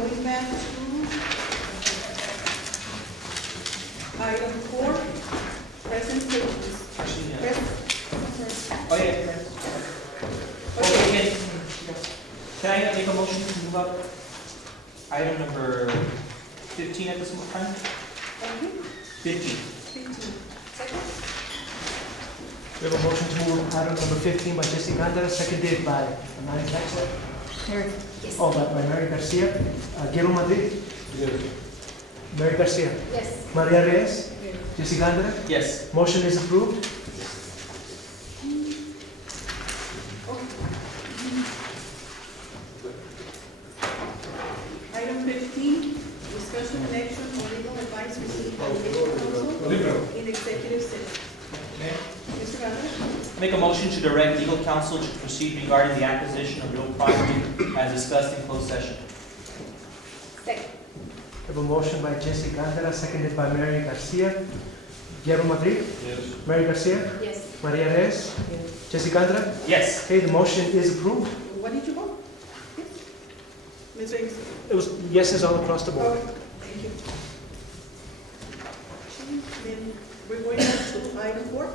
going back to item 4, presentations. Oh yeah. Okay, can I make a motion to move up item number 15 at this time? 15. Second? We have a motion to move item number 15 by Jesse Gandara, seconded by Mary Garcia. Yes. Oh, by Mary Garcia. Guillermo Madrid. Yes. Mary Garcia. Yes. Maria Reyes. Jesse Gandara. Yes. Motion is approved. Item 15, discussion and action on legal advice received by legal counsel in executive session. Mr. Gandara? Make a motion to direct legal counsel to proceed regarding the acquisition of real property as discussed in closed session. Second. We have a motion by Jesse Gandara, seconded by Mary Garcia. Guillermo Madrid. Yes. Mary Garcia. Yes. Maria Reyes. Jesse Gandara. Yes. Okay, the motion is approved. What did you vote? Yes. Ms. Reyes? It was yeses all across the board. Okay, thank you. Then we're going on to item 4.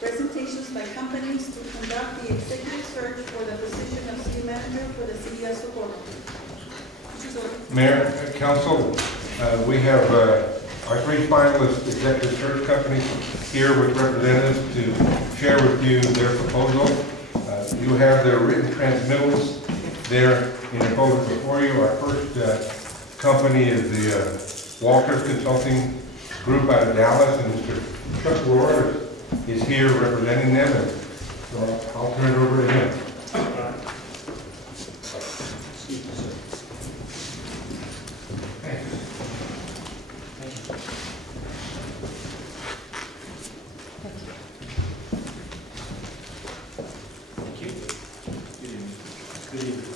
Presentations by companies to conduct the executive search for the position of city manager for the city of Socorro. Mr. Soto. Mayor, council, we have our 3 finalist executive search companies here with representatives to share with you their proposal. You have their written transmittals there in the folder before you. Our first company is the Walters Consulting Group out of Dallas, and Mr. Chuck Rohr is here representing them, and so I'll turn it over to him. Thank you. Good evening. Good evening.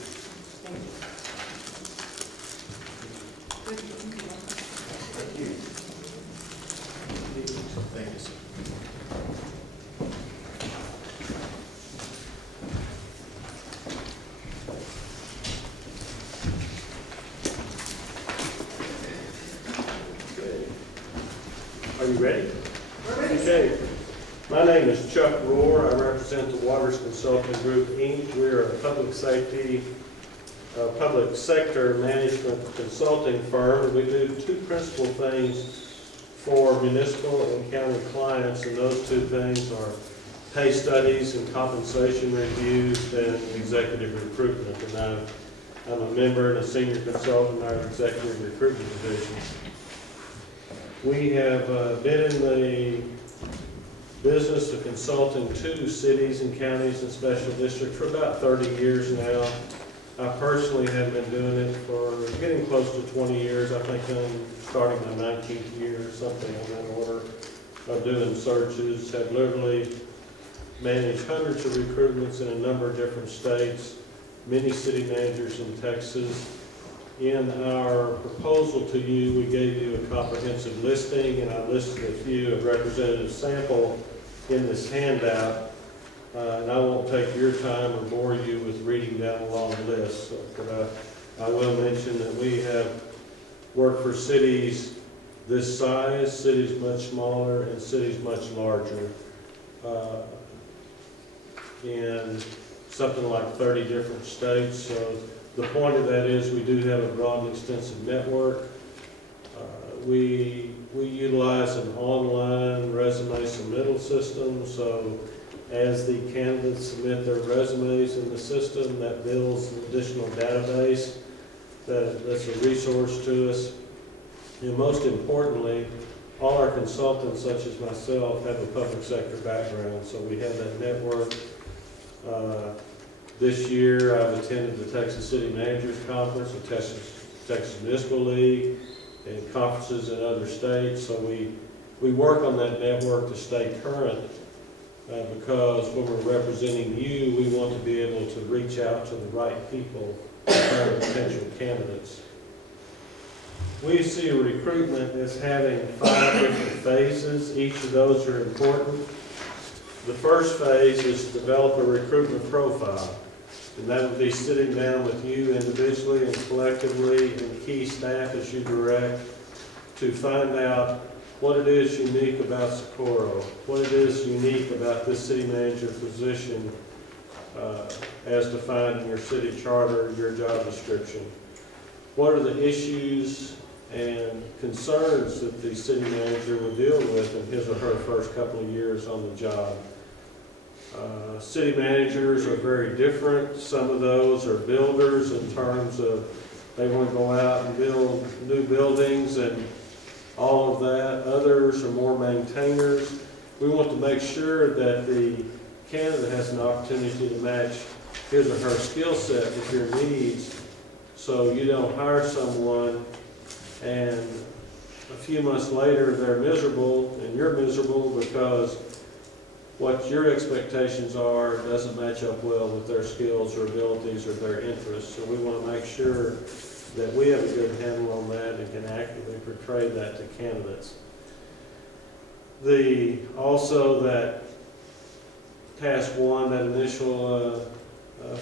Thank you, sir. Are you ready? We're ready. Okay. My name is Chuck Rohr. I represent the Waters Consulting Group, Inc. We are a public sector management consulting firm. We do 2 principal things for municipal and county clients, and those 2 things are pay studies and compensation reviews and executive recruitment. And I'm a member and a senior consultant in our executive recruitment division. We have been in the business of consulting to cities and counties and special districts for about 30 years now. I personally have been doing it for getting close to 20 years. I think I'm starting my 19th year or something on that order of doing searches. Have literally managed hundreds of recruitments in a number of different states, many city managers in Texas. In our proposal to you, we gave you a comprehensive listing, and I listed a few, a representative sample in this handout. And I won't take your time or bore you with reading down a long list, but I will mention that we have worked for cities this size, cities much smaller, and cities much larger. In something like 30 different states. So the point of that is we do have a broad and extensive network. We utilize an online resume submittal system, so as the candidates submit their resumes in the system, that builds an additional database that's a resource to us. And most importantly, all our consultants, such as myself, have a public sector background, so we have that network. This year, I've attended the Texas City Managers Conference, the Texas Municipal League, and conferences in other states. So we work on that network to stay current because when we're representing you, we want to be able to reach out to the right people, current potential candidates. We see a recruitment as having 5 different phases. Each of those are important. The first phase is to develop a recruitment profile. And that would be sitting down with you individually and collectively and key staff as you direct to find out what it is unique about Socorro, what it is unique about this city manager position as defined in your city charter, your job description. What are the issues and concerns that the city manager will deal with in his or her first couple of years on the job? City managers are very different. Some of those are builders in terms of they want to go out and build new buildings and all of that. Others are more maintainers. We want to make sure that the candidate has an opportunity to match his or her skill set with your needs, so you don't hire someone and a few months later they're miserable and you're miserable because what your expectations are doesn't match up well with their skills or abilities or their interests. So we want to make sure that we have a good handle on that and can accurately portray that to candidates. Also that task one, that initial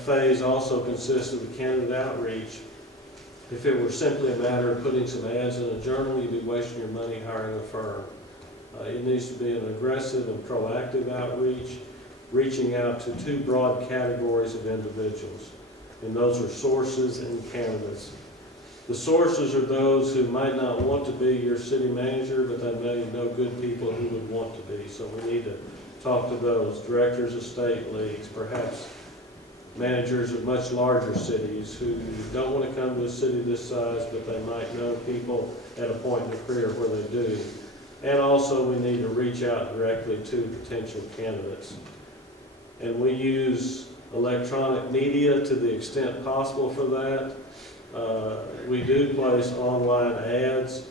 phase also consists of the candidate outreach. If it were simply a matter of putting some ads in a journal, you'd be wasting your money hiring a firm. It needs to be an aggressive and proactive outreach, reaching out to two broad categories of individuals, and those are sources and candidates. The sources are those who might not want to be your city manager, but they may know good people who would want to be, so we need to talk to those. Directors of state leagues, perhaps managers of much larger cities who don't want to come to a city this size, but they might know people at a point in their career where they do. And also we need to reach out directly to potential candidates. And we use electronic media to the extent possible for that. We do place online ads,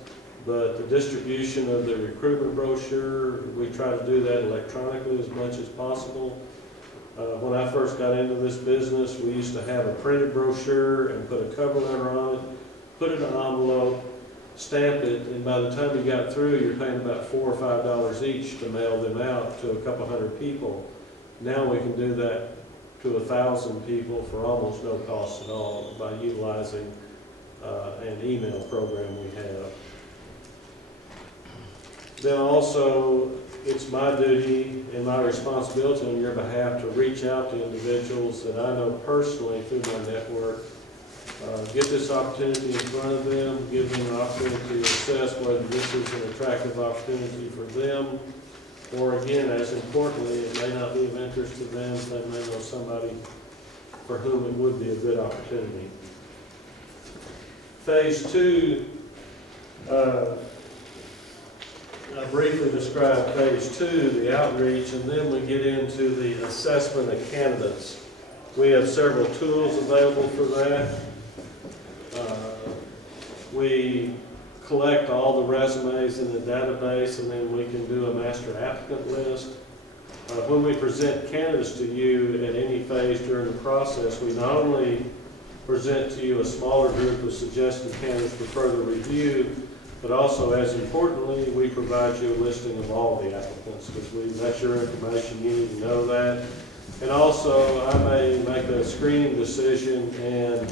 but the distribution of the recruitment brochure, we try to do that electronically as much as possible. When I first got into this business, we used to have a printed brochure and put a cover letter on it, put it in an envelope, stamp it, and by the time you got through, you're paying about $4 or $5 each to mail them out to a couple hundred people. Now we can do that to 1,000 people for almost no cost at all by utilizing an email program we have. Then also, it's my duty and my responsibility on your behalf to reach out to individuals that I know personally through my network. Get this opportunity in front of them, give them an opportunity to assess whether this is an attractive opportunity for them, or again, as importantly, it may not be of interest to them, they may know somebody for whom it would be a good opportunity. Phase two, I briefly described phase two, the outreach, and then we get into the assessment of candidates. We have several tools available for that. We collect all the resumes in the database, and then we can do a master applicant list. When we present candidates to you at any phase during the process, we not only present to you a smaller group of suggested candidates for further review, but also, as importantly, we provide you a listing of all the applicants, because that's your information, you need to know that. And also, I may make a screening decision and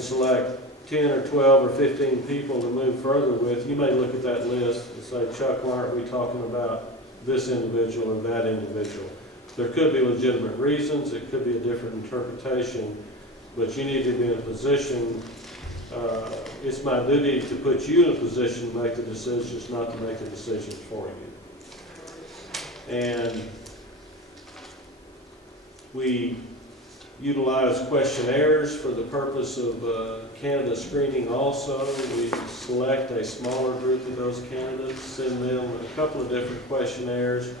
select 10 or 12 or 15 people to move further with. You may look at that list and say, Chuck, why aren't we talking about this individual and that individual? There could be legitimate reasons, it could be a different interpretation, but you need to be in a position, it's my duty to put you in a position to make the decisions, not to make the decisions for you. And we utilize questionnaires for the purpose of candidate screening also. We select a smaller group of those candidates, send them a couple of different questionnaires.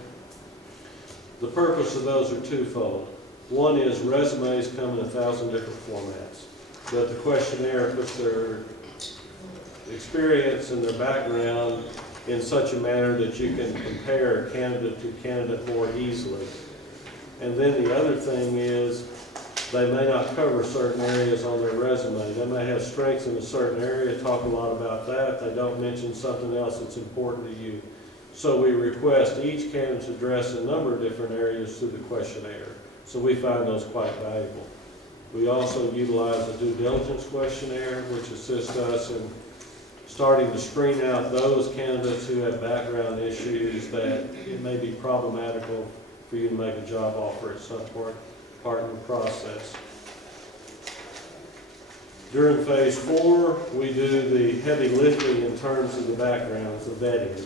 The purpose of those are twofold. One is resumes come in 1,000 different formats, but the questionnaire puts their experience and their background in such a manner that you can compare candidate to candidate more easily. And then the other thing is, they may not cover certain areas on their resume. They may have strengths in a certain area, talk a lot about that. They don't mention something else that's important to you. So we request each candidate address a number of different areas through the questionnaire. So we find those quite valuable. We also utilize a due diligence questionnaire, which assists us in starting to screen out those candidates who have background issues that it may be problematical for you to make a job offer at some part in the process. During phase 4, we do the heavy lifting in terms of the backgrounds, the vetting.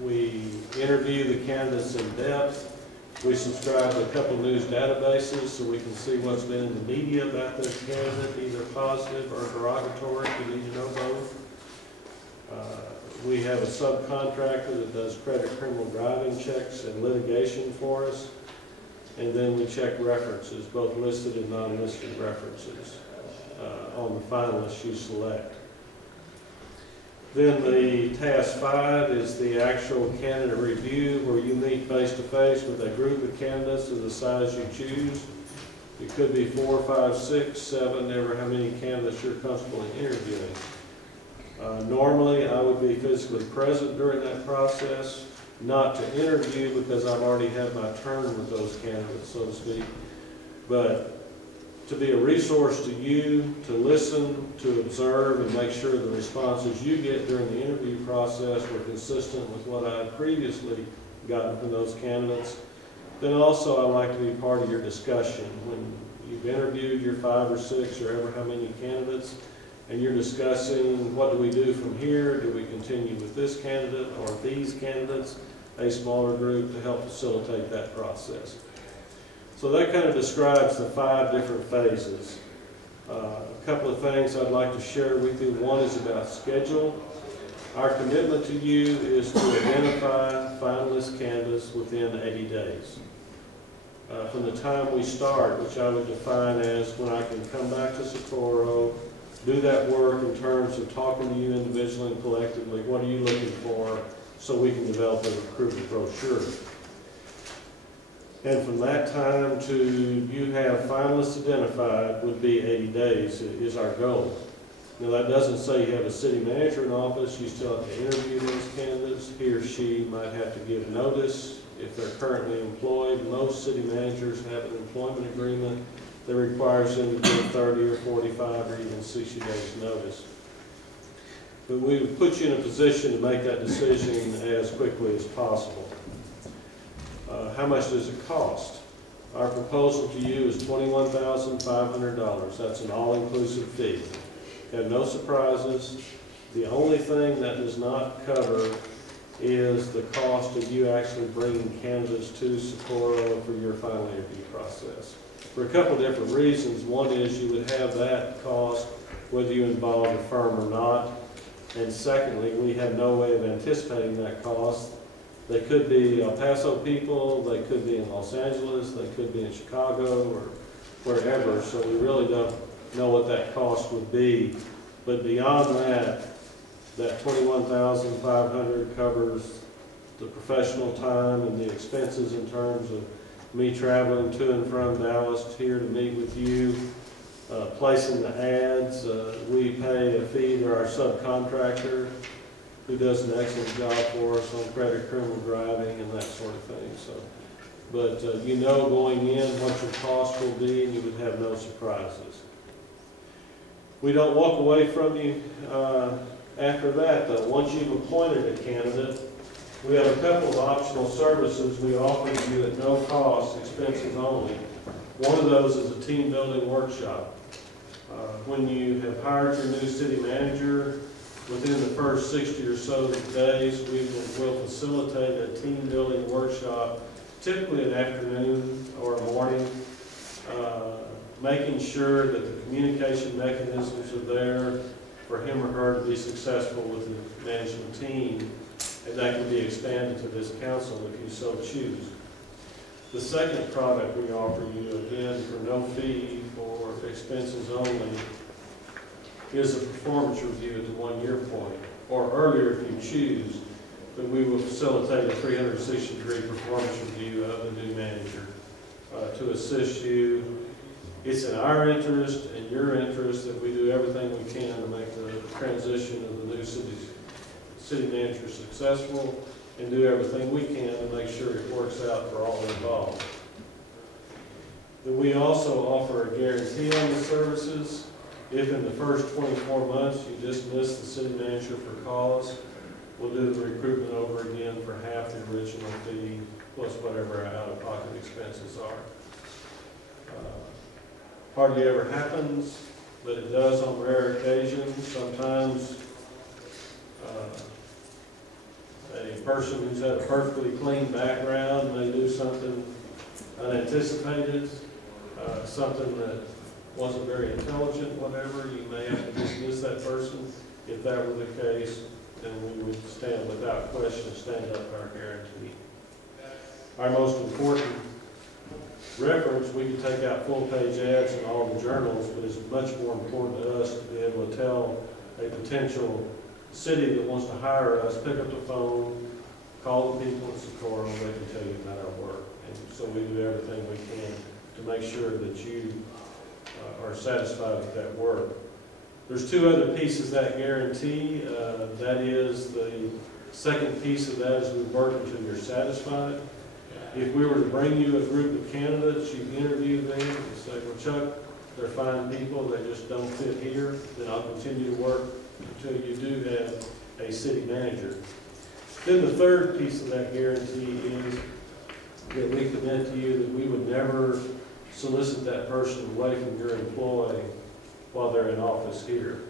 We interview the candidates in depth. We subscribe to a couple of news databases so we can see what's been in the media about this candidate, either positive or derogatory. We need to know both. We have a subcontractor that does credit criminal driving checks and litigation for us. And then we check references, both listed and non-listed references, on the finalists you select. Then the task 5 is the actual candidate review, where you meet face-to-face with a group of candidates of the size you choose. It could be 4, 5, 6, 7, ever how many candidates you're comfortable in interviewing. Normally, I would be physically present during that process, not to interview because I've already had my turn with those candidates, so to speak, but to be a resource to you, to listen, to observe, and make sure the responses you get during the interview process were consistent with what I had previously gotten from those candidates. Then also I like to be part of your discussion. When you've interviewed your 5 or 6 or ever how many candidates, and you're discussing what do we do from here, do we continue with this candidate or these candidates, a smaller group to help facilitate that process. So that kind of describes the 5 different phases. A couple of things I'd like to share with you. One is about schedule. Our commitment to you is to identify finalist candidates within 80 days. From the time we start, which I would define as when I can come back to Socorro, do that work in terms of talking to you individually and collectively, what are you looking for, so we can develop a recruitment brochure. And from that time to you have finalists identified would be 80 days is our goal. Now that doesn't say you have a city manager in office, you still have to interview those candidates. He or she might have to give notice if they're currently employed. Most city managers have an employment agreement that requires them to give 30 or 45 or even 60 days notice. But we would put you in a position to make that decision as quickly as possible. How much does it cost? Our proposal to you is $21,500. That's an all-inclusive fee. You have no surprises. The only thing that does not cover is the cost of you actually bringing candidates to Socorro for your final interview process. For a couple of different reasons. One is you would have that cost whether you involve a firm or not. And secondly, we have no way of anticipating that cost. They could be El Paso people, they could be in Los Angeles, they could be in Chicago or wherever, so we really don't know what that cost would be. But beyond that, that $21,500 covers the professional time and the expenses in terms of me traveling to and from Dallas here to meet with you, placing the ads. We pay a fee to our subcontractor who does an excellent job for us on credit criminal driving and that sort of thing. So, but you know going in what your cost will be, and you would have no surprises. We don't walk away from you after that, though. Once you've appointed a candidate, we have a couple of optional services we offer you at no cost, expenses only. One of those is a team building workshop. When you have hired your new city manager, within the first 60 or so days, we will facilitate a team building workshop, typically an afternoon or a morning, making sure that the communication mechanisms are there for him or her to be successful with the management team, and that can be expanded to this council if you so choose. The second product we offer you, again, for no fee, for expenses only, is a performance review at the 1-year point, or earlier if you choose, but we will facilitate a 360-degree performance review of the new manager to assist you. It's in our interest and your interest that we do everything we can to make the transition of the new city manager successful, and do everything we can to make sure it works out for all involved. And we also offer a guarantee on the services. If in the first 24 months you dismiss the city manager for cause, we'll do the recruitment over again for half the original fee, plus whatever our out-of-pocket expenses are. Hardly ever happens, but it does on rare occasions. Sometimes a person who's had a perfectly clean background may do something unanticipated, something that wasn't very intelligent, whatever. You may have to dismiss that person. If that were the case, then we would stand without question, stand up our guarantee. Our most important reference, we can take out full-page ads in all the journals, but it's much more important to us to be able to tell a potential city that wants to hire us, pick up the phone, call the people at Socorro, and they can tell you about our work. And so we do everything we can to make sure that you are satisfied with that work. There's two other pieces of that guarantee. That is, the second piece of that is we work until you're satisfied. If we were to bring you a group of candidates, you interview them and say, well, Chuck, they're fine people, they just don't fit here, then I'll continue to work until you do have a city manager. Then the third piece of that guarantee is that we commit to you that we would never solicit that person away from your employ while they're in office here.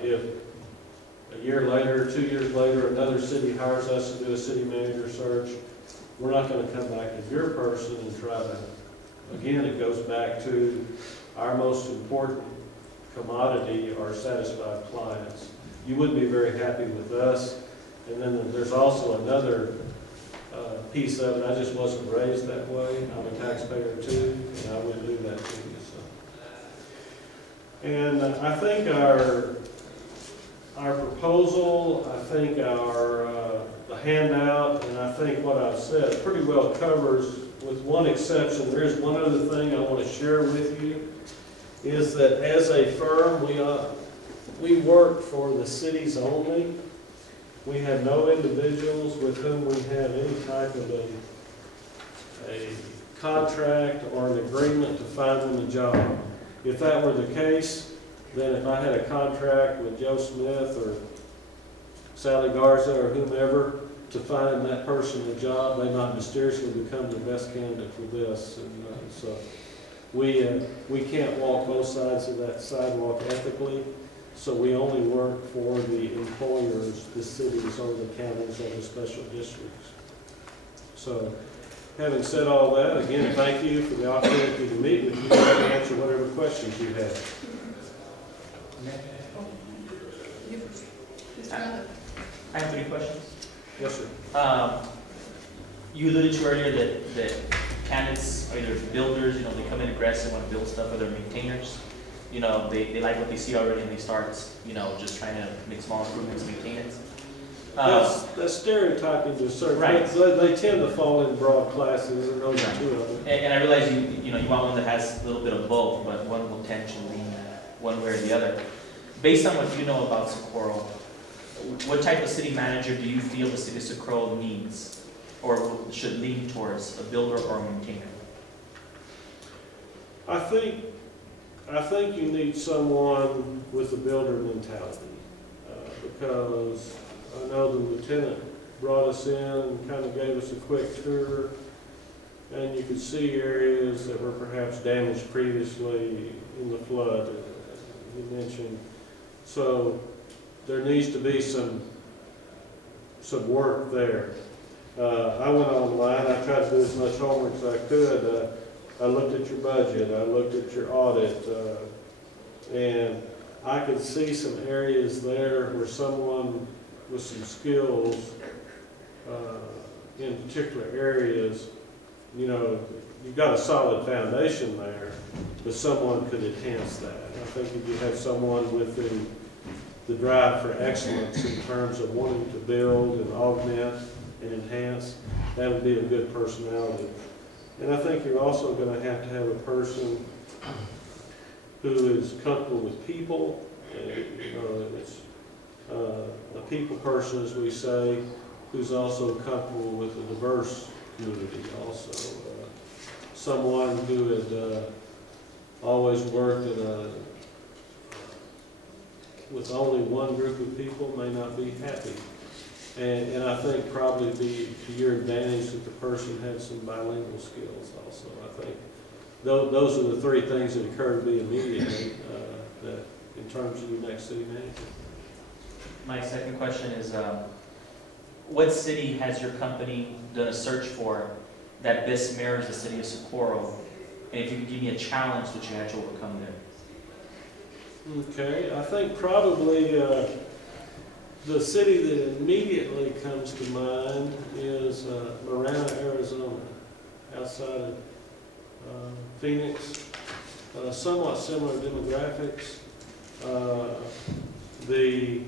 If a year later, 2 years later, another city hires us to do a city manager search, we're not going to come back to your person and try to, again, it goes back to our most important commodity, our satisfied clients. You wouldn't be very happy with us. And then there's also another piece of it. I just wasn't raised that way. I'm a taxpayer too, and I wouldn't do that to you. So. And I think our proposal, I think the handout, and I think what I've said pretty well covers, with one exception. There is one other thing I want to share with you, is that as a firm, we work for the cities only. We have no individuals with whom we have any type of a contract or an agreement to find them a job. If that were the case, then if I had a contract with Joe Smith or Sally Garza or whomever to find that person a job, they might mysteriously become the best candidate for this. And so we can't walk both sides of that sidewalk ethically. So we only work for the employers, the cities, or the counties, or the special districts. So, having said all that, again, thank you for the opportunity to meet with you and answer whatever questions you have. I have 3 questions. Yes, sir. You alluded to earlier that candidates are either builders, they come in aggressive, want to build stuff, or they're maintainers. They like what they see already and they start, just trying to make small improvements, maintain it. That's stereotyping to a certain right. They tend to fall in broad classes, and those are two of them. And I realize you want one that has a little bit of both, but one will tend to lean one way or the other. Based on what you know about Socorro, what type of city manager do you feel the city of Socorro needs or should lean towards, a builder or a maintainer? I think you need someone with a builder mentality, because I know the lieutenant brought us in and kind of gave us a quick tour, and you could see areas that were perhaps damaged previously in the flood, you mentioned. So there needs to be some work there. I went online, I tried to do as much homework as I could. I looked at your budget, I looked at your audit, and I could see some areas there where someone with some skills in particular areas, you've got a solid foundation there, but someone could enhance that. I think if you have someone with the drive for excellence in terms of wanting to build and augment and enhance, that would be a good personality. And I think you're also going to have a person who is comfortable with people. It's a people person, as we say, who's also comfortable with a diverse community also. someone who had always worked with only one group of people may not be happy. And I think probably be to your advantage that the person had some bilingual skills also. I think those are the three things that occur to me immediately that in terms of your next city manager. My second question is, what city has your company done a search for that best mirrors the city of Socorro? And if you could give me a challenge that you had to overcome there. Okay, I think probably the city that immediately comes to mind is Marana, Arizona, outside of Phoenix. Somewhat similar demographics. The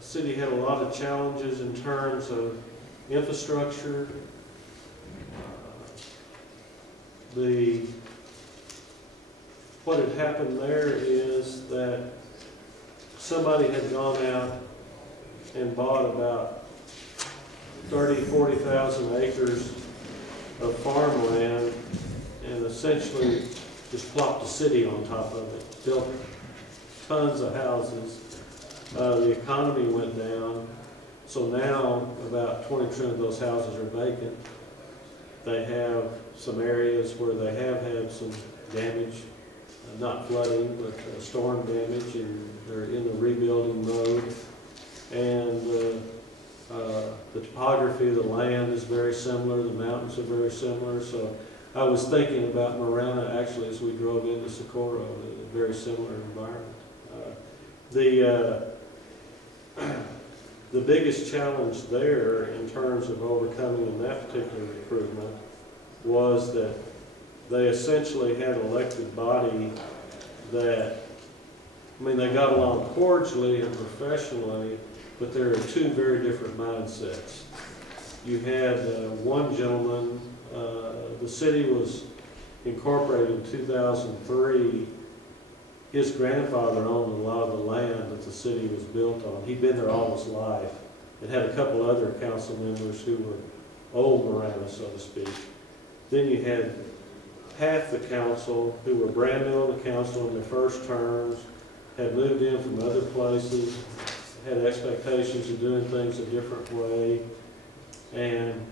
city had a lot of challenges in terms of infrastructure. What had happened there is that somebody had gone out and bought about 40,000 acres of farmland and essentially just plopped a city on top of it, built tons of houses. The economy went down, so now about 20% of those houses are vacant. They have some areas where they have had some damage, not flooding, but storm damage, and they're in the rebuilding mode. And the topography of the land is very similar, the mountains are very similar. So I was thinking about Marana actually as we drove into Socorro, a very similar environment. The biggest challenge there in terms of overcoming in that particular recruitment was that they essentially had an elected body that, I mean, they got along cordially and professionally, but there are two very different mindsets. You had one gentleman, the city was incorporated in 2003. His grandfather owned a lot of the land that the city was built on. He'd been there all his life. It had a couple other council members who were old Marana, so to speak. Then you had half the council who were brand new on the council in their first terms, had moved in from other places, had expectations of doing things a different way. And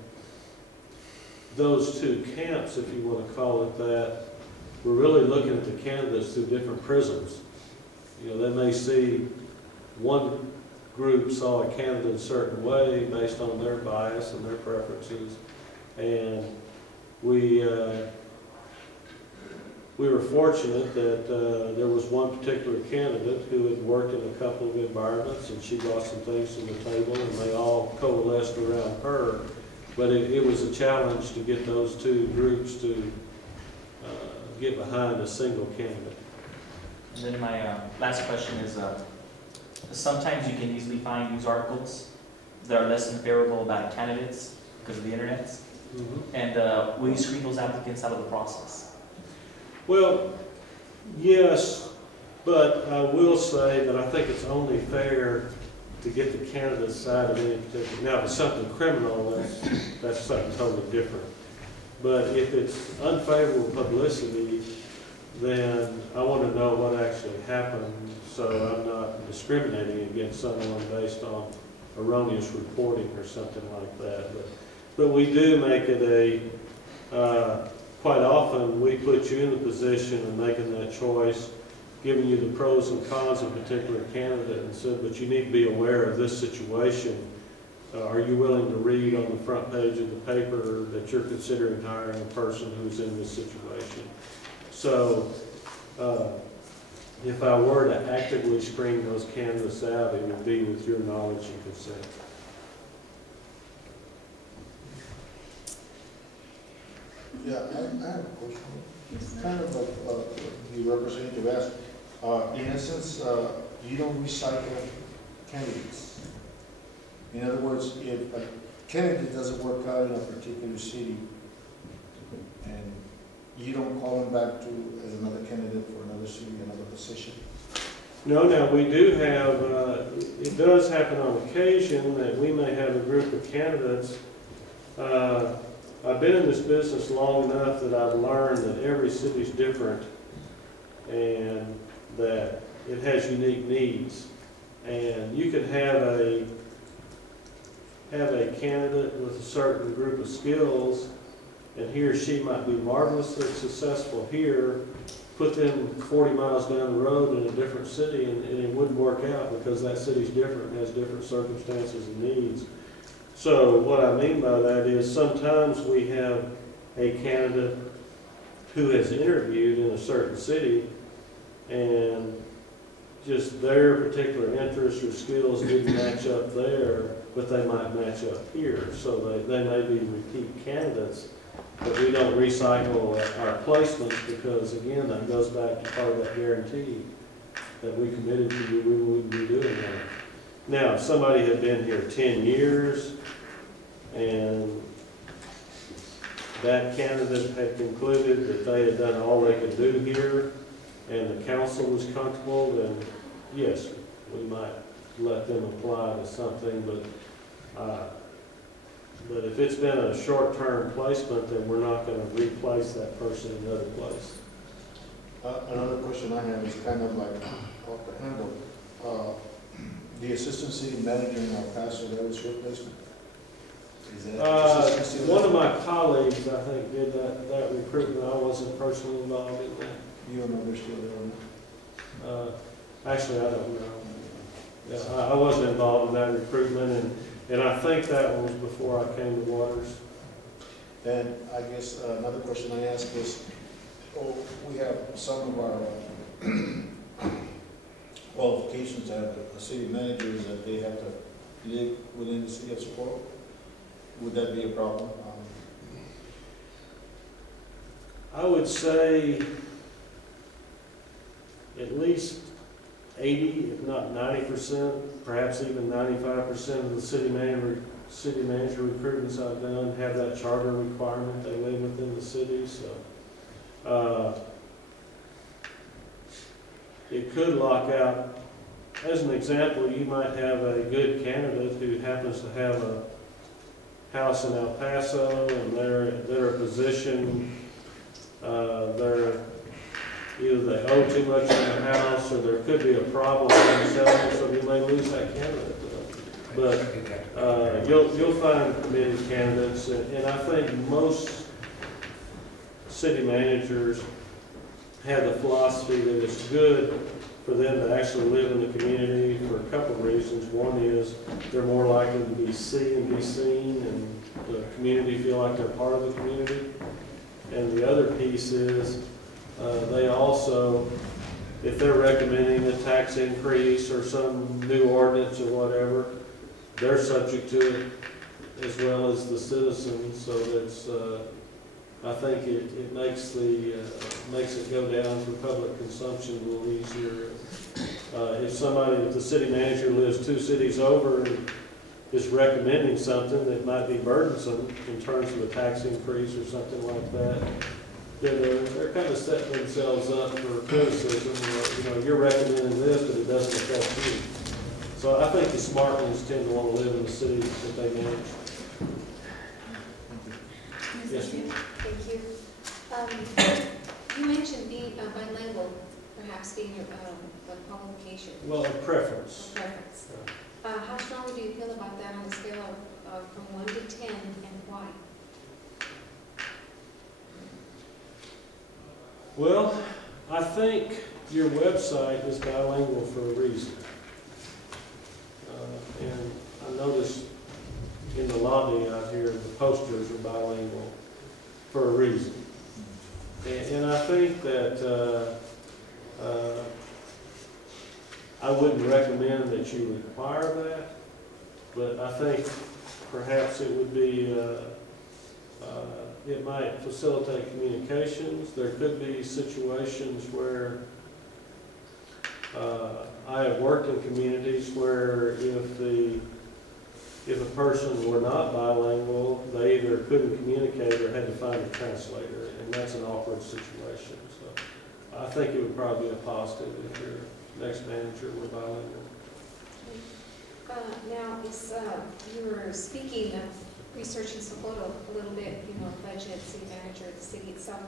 those two camps, if you want to call it that, we're really looking at the candidates through different prisms. You know, they may see one group saw a candidate a certain way based on their bias and their preferences, and we were fortunate that there was one particular candidate who had worked in a couple of environments, and she brought some things to the table, and they all coalesced around her. But it was a challenge to get those two groups to get behind a single candidate. And then my last question is, sometimes you can easily find news articles that are less than favorable about candidates because of the internet. Mm-hmm. And will you screen those applicants out of the process? Well, yes, but I will say that I think it's only fair to get the candidate's side of any particular. Now, if it's something criminal, that's something totally different. But if it's unfavorable publicity, then I want to know what actually happened, so I'm not discriminating against someone based on erroneous reporting or something like that. But we do make it quite often we put you in the position of making that choice, giving you the pros and cons of a particular candidate, and said, but you need to be aware of this situation. Are you willing to read on the front page of the paper that you're considering hiring a person who's in this situation? So if I were to actively screen those candidates out, it would be with your knowledge and consent. Yeah, I have a question. Kind of the representative asked, in essence, you don't recycle candidates. In other words, if a candidate doesn't work out in a particular city and you don't call him back to as another candidate for another city, another position? No, now we do have, it does happen on occasion that we may have a group of candidates. I've been in this business long enough that I've learned that every city's different and that it has unique needs. And you can have a candidate with a certain group of skills, and he or she might be marvelously successful here, put them 40 miles down the road in a different city, and it wouldn't work out because that city's different and has different circumstances and needs. So what I mean by that is sometimes we have a candidate who has interviewed in a certain city and just their particular interests or skills didn't match up there, but they might match up here. So they may be repeat candidates, but we don't recycle our placements because, again, that goes back to part of that guarantee that we committed to you, we wouldn't be doing that. Now, if somebody had been here 10 years and that candidate had concluded that they had done all they could do here and the council was comfortable, then yes, we might let them apply to something, but if it's been a short-term placement, then we're not going to replace that person in another place. Another question I have is kind of like off the handle. The assistant city manager in El Paso, that was your placement? Is that One of my colleagues, I think, did that recruitment. I wasn't personally involved in that. You don't know they're still there? Actually, I don't know. Yeah, I wasn't involved in that recruitment, and I think that one was before I came to Waters. And I guess another question I ask is, we have some of our qualifications as a city manager is that they have to live within the city of Socorro. Would that be a problem? I would say at least 80, if not 90%, perhaps even 95% of the city manager recruitments I've done have that charter requirement. They live within the city, so it could lock out. As an example, you might have a good candidate who happens to have a house in El Paso, and they're a position, either they owe too much in the house, or there could be a problem themselves, so you may lose that candidate. But you'll find committed candidates, and I think most city managers have the philosophy that it's good for them to actually live in the community for a couple of reasons. One is they're more likely to be seen and the community feel like they're part of the community. And the other piece is they also, if they're recommending a tax increase or some new ordinance or whatever, they're subject to it as well as the citizens. So that's, I think it makes it go down for public consumption a little easier. If the city manager lives 2 cities over and is recommending something that might be burdensome in terms of a tax increase or something like that, then they're kind of setting themselves up for criticism. You're recommending this, but it doesn't affect you. So I think the smart ones tend to want to live in the city that they manage. Yes, ma'am. Thank you. You mentioned being bilingual, perhaps being your qualification. Well, a preference. A preference. How strongly do you feel about that on a scale of from 1 to 10, and why? Well, I think your website is bilingual for a reason. And I noticed in the lobby out here, the posters are bilingual for a reason. And I think that I wouldn't recommend that you require that, but I think perhaps it would be, it might facilitate communications. There could be situations where I have worked in communities where if a person were not bilingual, they either couldn't communicate or had to find a translator, and that's an awkward situation. So I think it would probably be a positive if your next manager were bilingual. Now, you were speaking researching Socorro a little bit, budget, city manager, the city itself.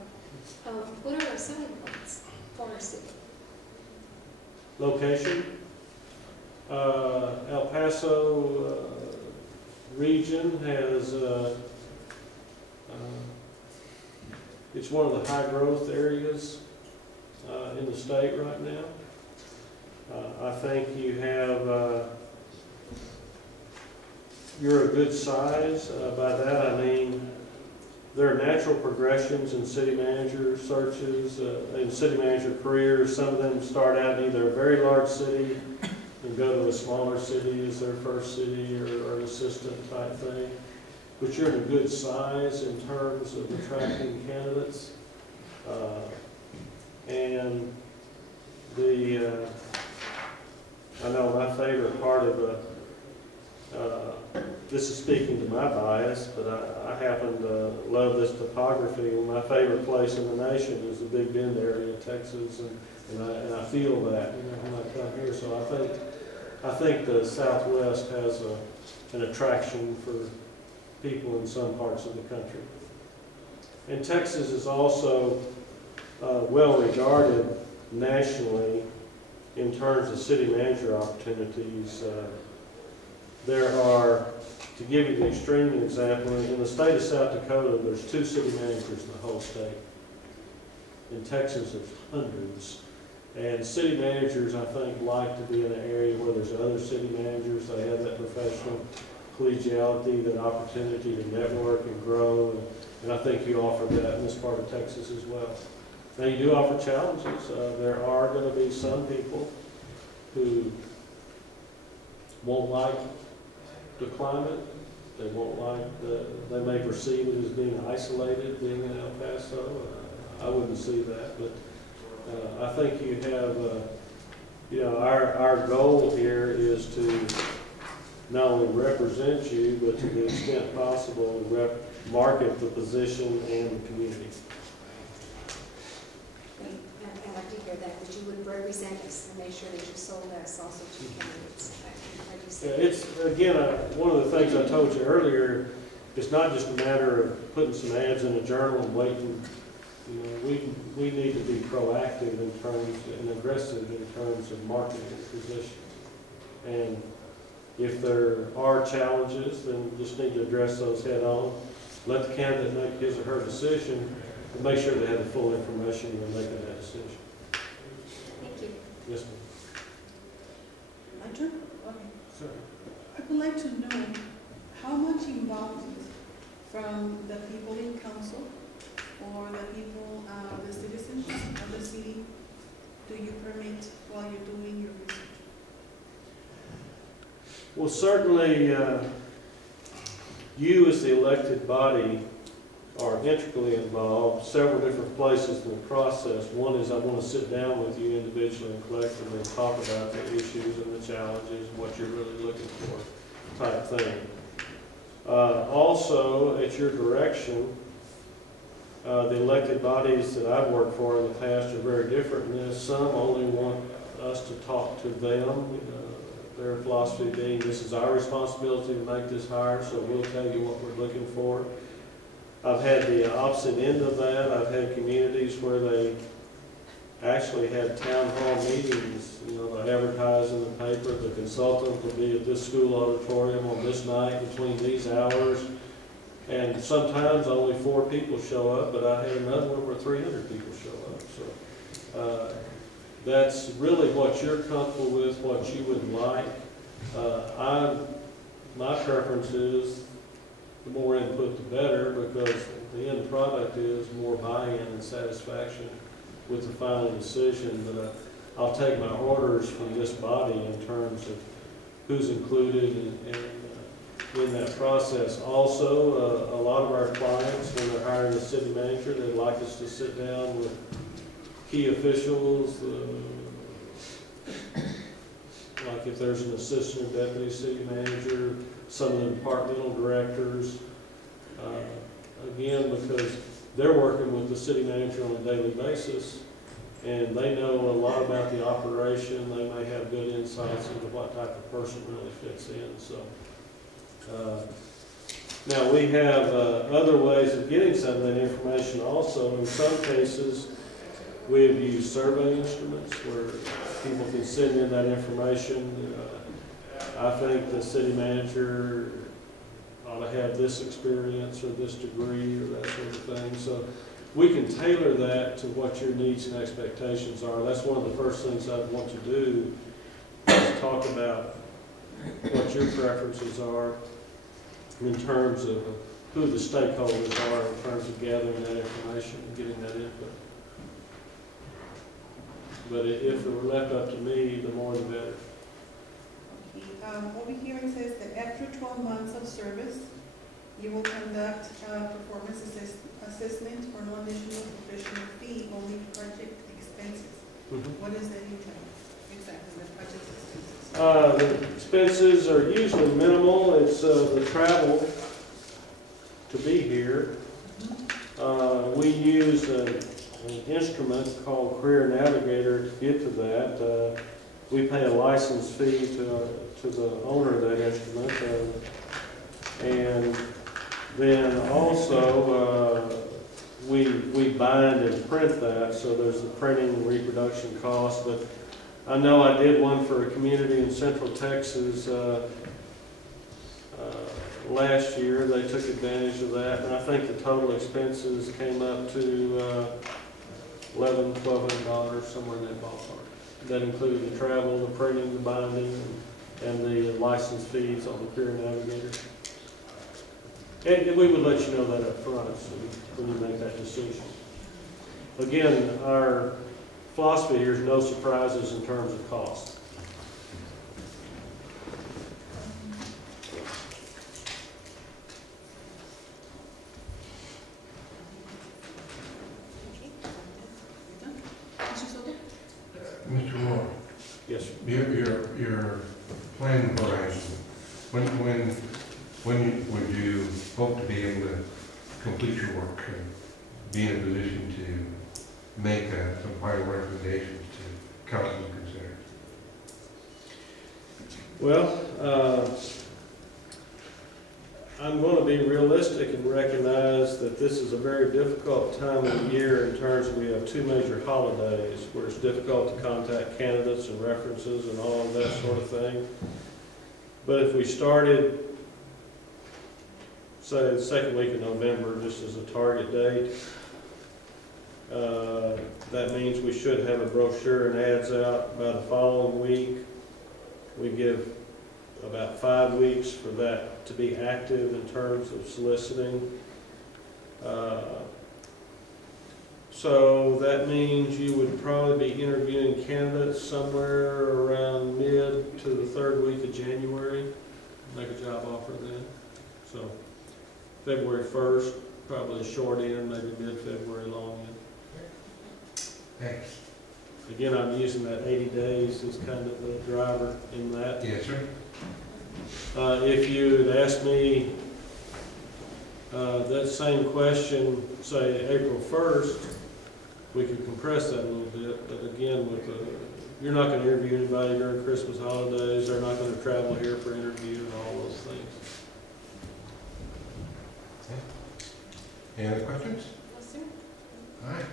What are our selling points for our city? Location, El Paso region has, it's one of the high growth areas in the state right now. I think you have, you're a good size. By that I mean there are natural progressions in city manager searches, in city manager careers. Some of them start out in either a very large city and go to a smaller city as their first city or an assistant type thing. But you're in a good size in terms of attracting candidates. And I know my favorite part of this is speaking to my bias, but I happen to love this topography. And my favorite place in the nation is the Big Bend area, Texas, and I feel that when I come here. So I think the Southwest has an attraction for people in some parts of the country. And Texas is also well regarded nationally in terms of city manager opportunities. There are, to give you the extreme example, in the state of South Dakota, there's 2 city managers in the whole state. In Texas, there's hundreds. And city managers, I think, like to be in an area where there's other city managers. They have that professional collegiality, that opportunity to network and grow. And I think you offer that in this part of Texas as well. Now, you do offer challenges. There are going to be some people who won't like the climate. They won't like they may perceive it as being isolated, being in El Paso. I wouldn't see that, but I think you have, our goal here is to not only represent you, but to the extent possible, market the position and the community. I like to hear that you would represent us and make sure that you sold us also to candidates. Yeah, it's, again, one of the things I told you earlier, it's not just a matter of putting some ads in a journal and waiting. We need to be proactive in terms and aggressive in terms of marketing the position. And if there are challenges, then just need to address those head on. Let the candidate make his or her decision, and make sure they have the full information when making that decision. Thank you. Yes, ma'am. My turn? Okay. Sir. I would like to know how much involvement from the people in council or the people, the citizens of the city, do you permit while you're doing your research? Well, certainly, you as the elected body are integrally involved several different places in the process. One is I want to sit down with you individually and collectively and talk about the issues and the challenges and what you're really looking for type thing. Also, at your direction, the elected bodies that I've worked for in the past are very different in this. Some only want us to talk to them. Their philosophy being, this is our responsibility to make this hire, so we'll tell you what we're looking for. I've had the opposite end of that. I've had communities where they actually had town hall meetings. They advertise in the paper, the consultant will be at this school auditorium on this night between these hours. And sometimes only 4 people show up, but I had another one where 300 people show up. So that's really what you're comfortable with, what you would like. My preference is the more input the better, because the end product is more buy-in and satisfaction with the final decision. But I'll take my orders from this body in terms of who's included in that process. Also, a lot of our clients, when they're hiring a city manager, they'd like us to sit down with key officials, like if there's an assistant or deputy city manager, some of the departmental directors, again, because they're working with the city manager on a daily basis, and they know a lot about the operation. They may have good insights into what type of person really fits in. So Now, we have other ways of getting some of that information also. In some cases, we have used survey instruments where people can send in that information. I think the city manager ought to have this experience or this degree or that sort of thing. So we can tailor that to what your needs and expectations are. That's one of the first things I'd want to do, is talk about what your preferences are in terms of who the stakeholders are in terms of gathering that information and getting that input. But if it were left up to me, the more the better. Okay, over here it says that after 12 months of service, you will conduct a performance assessment for no additional professional fee, only project expenses. What does that entail exactly, the project expenses? The expenses are usually minimal. It's the travel to be here. We use an instrument called Career Navigator to get to that. We pay a license fee to the owner of that instrument. And then also we bind and print that, so there's the printing and reproduction cost. But I know I did one for a community in Central Texas last year. They took advantage of that, and I think the total expenses came up to $1,100, $1,200, somewhere in that ballpark. That included the travel, the printing, the binding, and the license fees on the Career Navigator. And we would let you know that up front, so when you make that decision. Again, our philosophy here is no surprises in terms of cost. Mr. Moore, Yes, sir. your plan horizon, when would you hope to be able to complete your work and be in a position to make some final recommendations to council to consider? Well, I'm going to be realistic and recognize that this is a very difficult time of year in terms of we have two major holidays where it's difficult to contact candidates and references and all of that sort of thing. But if we started, say, the second week of November, just as a target date, that means we should have a brochure and ads out by the following week. We give about 5 weeks for that to be active in terms of soliciting. So that means you would probably be interviewing candidates somewhere around mid to the 3rd week of January. Make a job offer then. So February 1st, probably a short end, maybe mid-February long end. Thanks. Again, I'm using that 80 days as kind of the driver in that. Yes, sir. If you had asked me that same question, say April 1st, we could compress that a little bit. But again, you're not going to interview anybody during Christmas holidays. They're not going to travel here for interview and all those things. Any other questions? Yes, sir. All right.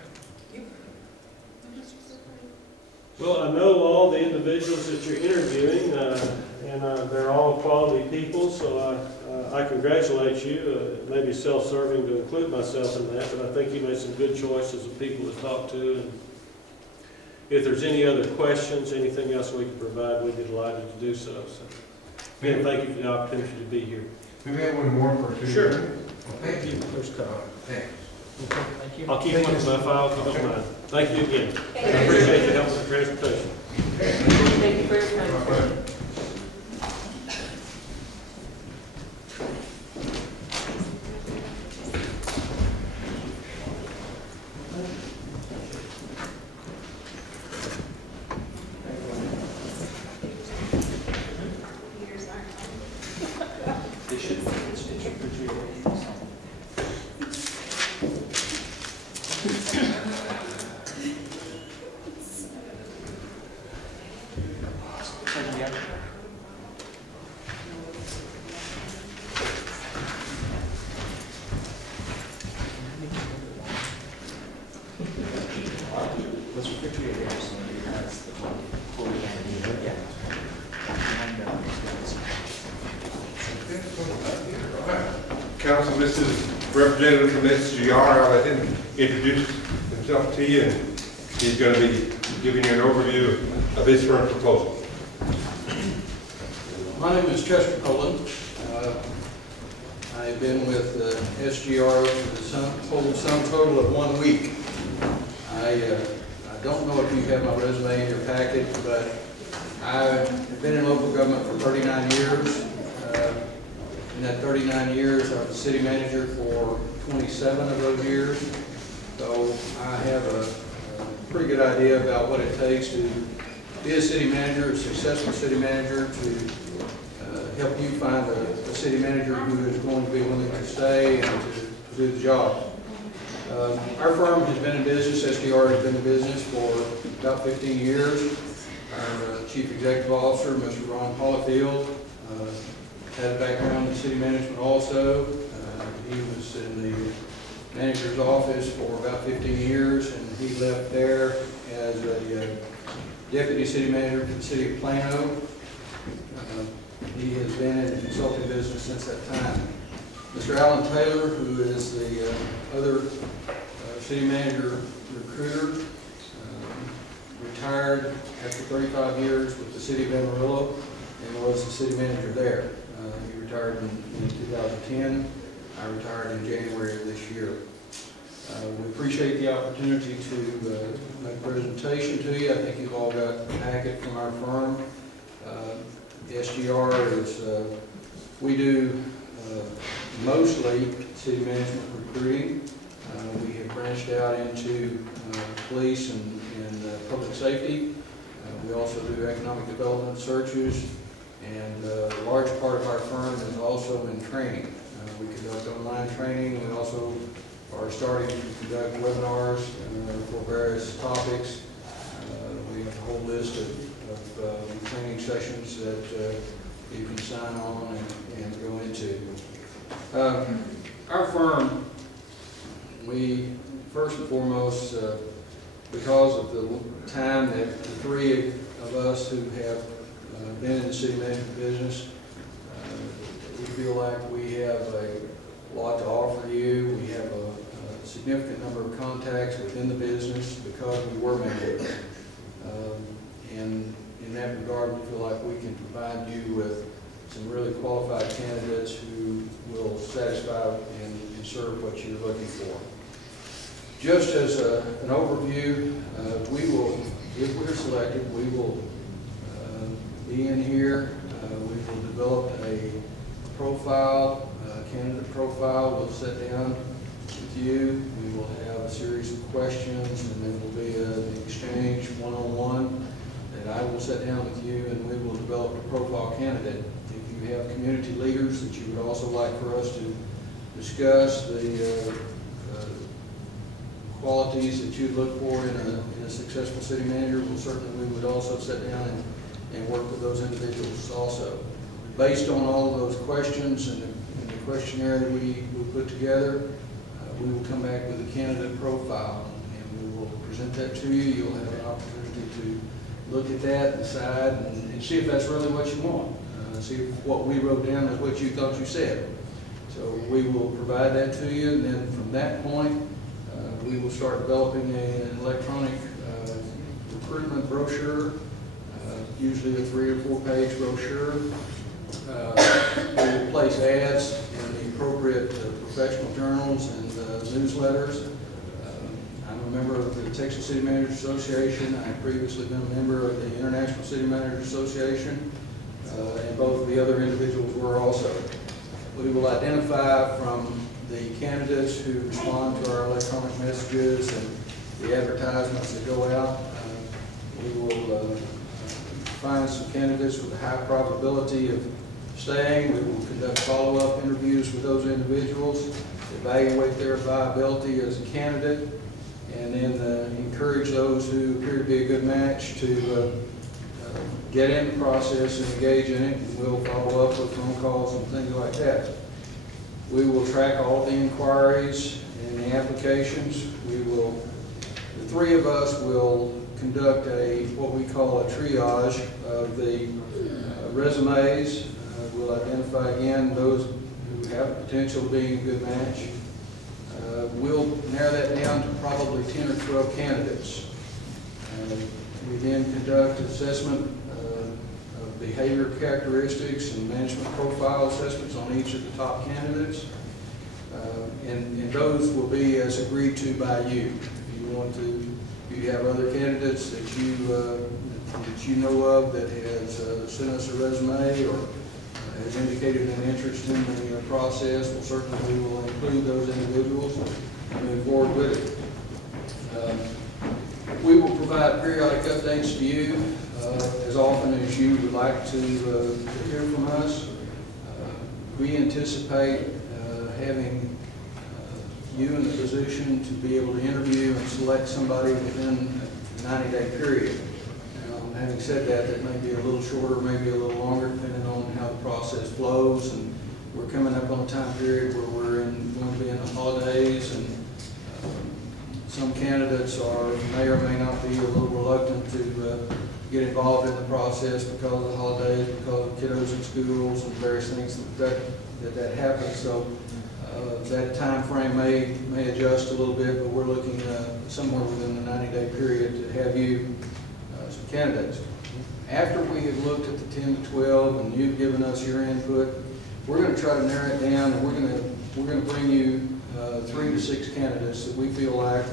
Well, I know all the individuals that you're interviewing, and they're all quality people, so I congratulate you. It may be self-serving to include myself in that, but I think you made some good choices of people to talk to. And if there's any other questions, anything else we can provide, we'd be delighted to do so. Again, thank you for the opportunity to be here. Do we have one more for you? Sure. Well, thank you. There's Kyle. Thanks. Thank you. I'll keep one in my file if you don't mind. Thank you again. I Thank you. appreciate the help with the transportation. Thank you for your time. council. This is representative from SGR. I'll let him introduce himself to you, and he's going to be giving you an overview of his firm's proposal. My name is Chester Poland. I've been with SGR for the sum total of 1 week. I don't know if you have my resume in your packet, but I've been in local government for 39 years. In that 39 years, I was city manager for 27 of those years. So I have a pretty good idea about what it takes to be a city manager, a successful city manager, to help you find a city manager who is going to be willing to stay and to do the job. Our firm has been in business, SDR has been in business for about 15 years. Our Chief Executive Officer, Mr. Ron Hollifield, had a background in city management also. He was in the manager's office for about 15 years, and he left there as a deputy city manager for the city of Plano. He has been in the consulting business since that time. Mr. Alan Taylor, who is the other city manager recruiter, retired after 35 years with the city of Amarillo and was the city manager there. He retired in 2010. I retired in January of this year. We appreciate the opportunity to make a presentation to you. I think you've all got a packet from our firm. SGR is, we do mostly city management recruiting. We have branched out into police and public safety. We also do economic development searches, and a large part of our firm is also in training. We conduct online training. We also are starting to conduct webinars for various topics. We have a whole list of training sessions that you can sign on and go into. Our firm, we first and foremost, because of the time that the three of us who have been in the city management business, we feel like we have a lot to offer you. We have a significant number of contacts within the business because we were managers. And in that regard, we feel like we can provide you with some really qualified candidates who will satisfy and serve what you're looking for. Just as an overview, we will, if we're selected, we will be in here. We will develop a profile, a candidate profile. We'll sit down with you. We will have a series of questions, and there will be an exchange one-on-one. And I will sit down with you, and we will develop a profile candidate. If you have community leaders that you would also like for us to discuss the qualities that you look for in a successful city manager, well, certainly we would also sit down and work with those individuals also. Based on all of those questions and the questionnaire that we put together, we will come back with a candidate profile, and we will present that to you. You'll have an opportunity to look at that, decide, and see if that's really what you want. See if what we wrote down is what you thought you said. So we will provide that to you, and then from that point, we will start developing an electronic recruitment brochure, usually a 3 or 4 page brochure. We will place ads in the appropriate professional journals and newsletters. I'm a member of the Texas City Managers Association. I've previously been a member of the International City Managers Association, and both of the other individuals were also. We will identify from the candidates who respond to our electronic messages and the advertisements that go out. We will find some candidates with a high probability of staying. We will conduct follow-up interviews with those individuals, evaluate their viability as a candidate, and then encourage those who appear to be a good match to get in the process and engage in it. And we'll follow up with phone calls and things like that. We will track all the inquiries and the applications. We will, the three of us will conduct what we call a triage of the resumes. We'll identify again those who have potential of being a good match. We'll narrow that down to probably 10 or 12 candidates. We then conduct assessment of behavior characteristics and management profile assessments on each of the top candidates. And those will be as agreed to by you. If you want to, if you have other candidates that you know of that has sent us a resume or has indicated an interest in the process, well, certainly we will include those individuals and move forward with it. We will provide periodic updates to you as often as you would like to hear from us. We anticipate having you in the position to be able to interview and select somebody within a 90-day period. Now, having said that, that may be a little shorter, maybe a little longer, depending on how the process flows. And we're coming up on a time period where we're going to be in the holidays, and some candidates may or may not be a little reluctant to get involved in the process because of the holidays, because of kiddos in schools and various things that happens. So that time frame may adjust a little bit, but we're looking somewhere within the 90-day period to have you some candidates. After we have looked at the 10 to 12 and you've given us your input, we're going to try to narrow it down, and we're going to bring you 3 to 6 candidates that we feel like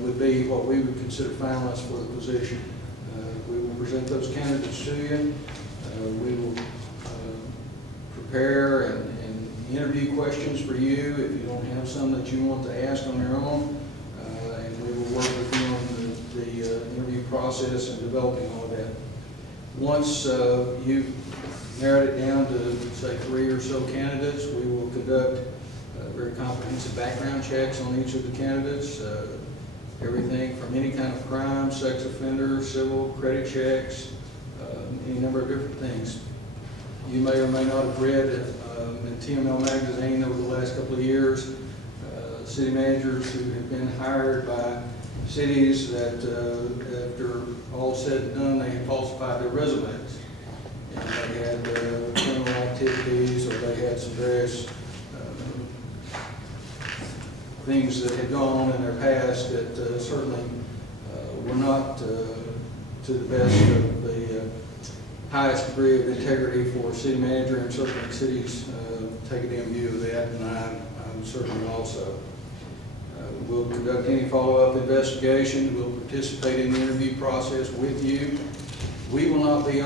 would be what we would consider finalists for the position. We will present those candidates to you. We will prepare and interview questions for you if you don't have some that you want to ask on your own, and we will work with you on the interview process and developing all of that. Once you've narrowed it down to, say, 3 or so candidates, we will conduct very comprehensive background checks on each of the candidates, everything from any kind of crime, sex offender, civil, credit checks, any number of different things. You may or may not have read in TML magazine over the last couple of years, city managers who have been hired by cities that after all said and done, they had falsified their resumes. And they had criminal activities, or they had some various things that had gone on in their past that certainly were not to the best of the highest degree of integrity for a city manager, and certainly cities take a dim view of that, and I'm certainly also. We'll conduct any follow-up investigation. We'll participate in the interview process with you. We will not be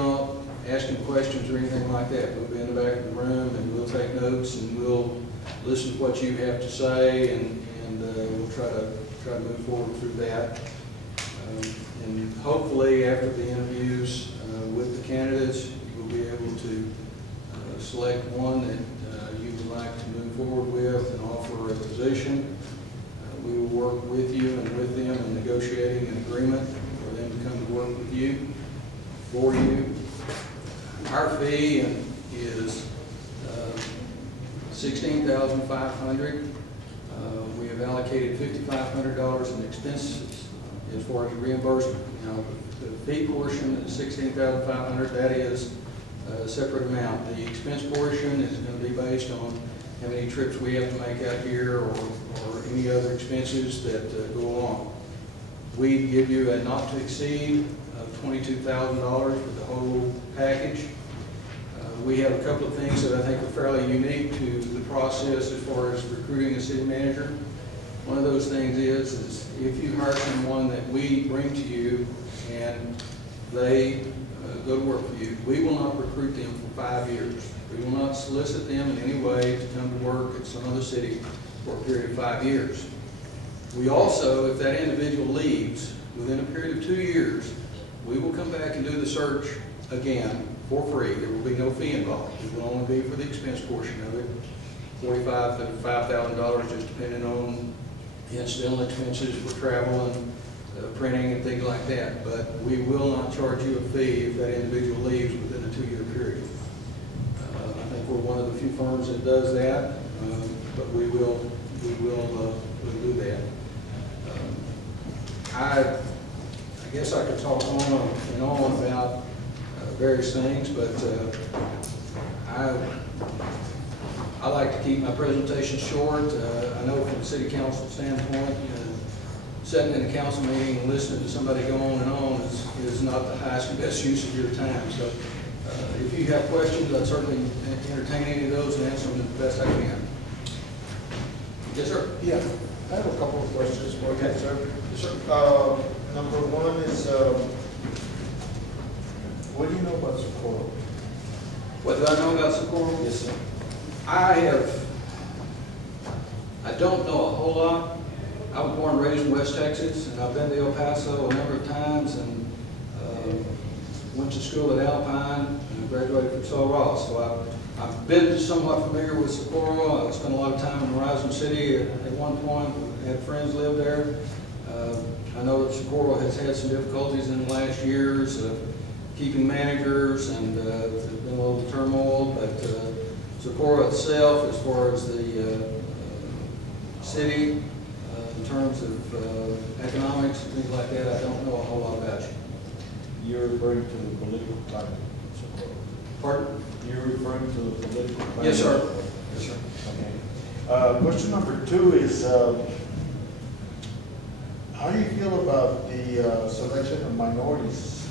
asking questions or anything like that. We'll be in the back of the room, and we'll take notes, and we'll listen to what you have to say, and we'll try to move forward through that. And hopefully, after the interviews with the candidates, you will be able to select one that you would like to move forward with and offer a position. We will work with you and with them in negotiating an agreement for them to come to work with you, for you. Our fee is $16,500. We have allocated $5,500 in expenses as far as reimbursement. Now, the fee portion is $16,500. That is a separate amount. The expense portion is going to be based on how many trips we have to make out here, or any other expenses that go along. We give you a not to exceed of $22,000 for the whole package. We have a couple of things that I think are fairly unique to the process as far as recruiting a city manager. One of those things is if you hire someone that we bring to you and they go to work for you, we will not recruit them for 5 years. We will not solicit them in any way to come to work at some other city for a period of 5 years. We also, if that individual leaves within a period of 2 years, we will come back and do the search again for free. There will be no fee involved. It will only be for the expense portion of it, $45,000 to $5,000, just depending on incidental expenses for travel and printing and things like that. But we will not charge you a fee if that individual leaves within a 2-year period. I think we're one of the few firms that does that, but we will do that. I guess I could talk on and on about various things, but I like to keep my presentation short. I know from the city council standpoint, sitting in a council meeting and listening to somebody go on and on is not the highest and best use of your time. So if you have questions, I'd certainly entertain any of those and answer them the best I can. Yes, sir. Yeah, I have a couple of questions for you, sir. Yes, sir. Number one is, what do you know about Socorro? What do I know about Socorro? Yes, sir. I don't know a whole lot. I was born and raised in West Texas, and I've been to El Paso a number of times, and went to school at Alpine, and graduated from Sul Ross. So I've been somewhat familiar with Socorro. I spent a lot of time in Horizon City at one point. Had friends live there. I know that Socorro has had some difficulties in the last years of keeping managers, and there's been a little turmoil, but Socorro itself, as far as the city, in terms of economics and things like that, I don't know a whole lot about you. You're referring to the political climate of Socorro. Pardon? You're referring to the political climate? Yes, sir. of Socorro. Yes, sir. Okay. Question number two is, how do you feel about the selection of minorities?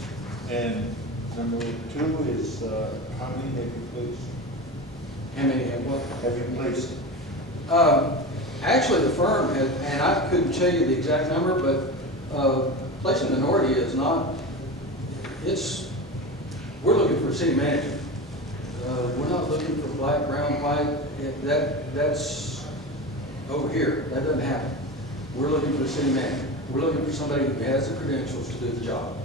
And number two is, how many have you placed? How many have what? Have you placed? Actually, the firm has, and I couldn't tell you the exact number, but placing minority is not, we're looking for a city manager. We're not looking for black, brown, white. That's over here. That doesn't happen. We're looking for a city manager. We're looking for somebody who has the credentials to do the job.